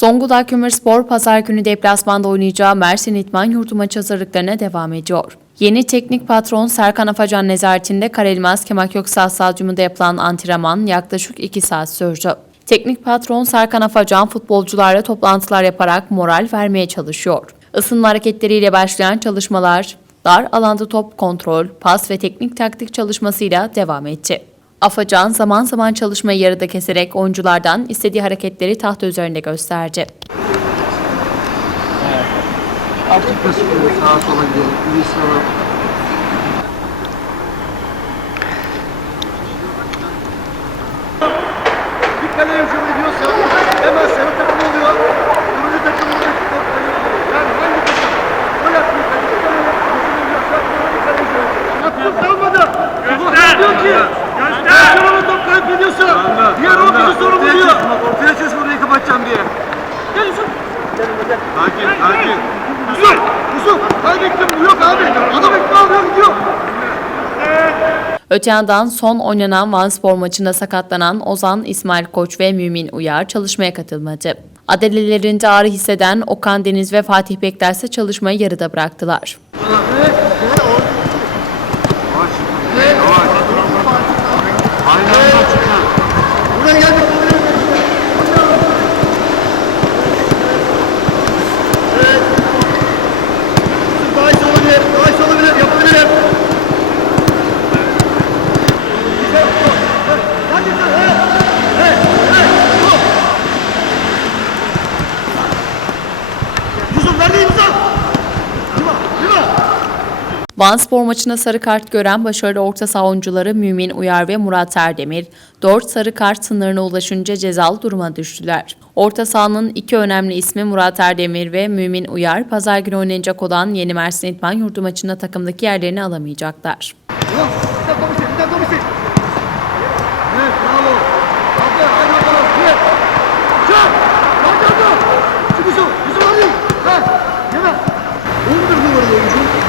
Zonguldak Kömürspor pazar günü deplasmanda oynayacağı Mersin İtman Yurdu maçı hazırlıklarına devam ediyor. Yeni teknik patron Serkan Afacan nezaretinde Karelmaz Kemal Köksal Stadyumunda yapılan antrenman yaklaşık 2 saat sürdü. Teknik patron Serkan Afacan futbolcularla toplantılar yaparak moral vermeye çalışıyor. Isınma hareketleriyle başlayan çalışmalar dar alanda top kontrol, pas ve teknik taktik çalışmasıyla devam etti. Afacan zaman zaman çalışmayı yarıda keserek oyunculardan istediği hareketleri tahta üzerinde gösterdi. Artık nasıl sağa sola gidelim. Bir sağa. Bir kale Sakin, sakin. Yusuf, Yusuf. Kaybettim. Yok abi. Adam ekmeği alıyor gidiyor. Öte yandan son oynanan Van Spor maçında sakatlanan Ozan, İsmail Koç ve Mümin Uyar çalışmaya katılmadı. Adelelerinde ağrı hisseden Okan Deniz ve Fatih Bekler ise çalışmayı yarıda bıraktılar. Buraya Van Spor maçında sarı kart gören başarılı orta saha oyuncuları Mümin Uyar ve Murat Erdemir, 4 sarı kart sınırına ulaşınca cezalı duruma düştüler. Orta sahanın iki önemli ismi Murat Erdemir ve Mümin Uyar, pazar günü oynanacak olan Yeni Mersin İtman Yurdu maçında takımdaki yerlerini alamayacaklar. Thank you.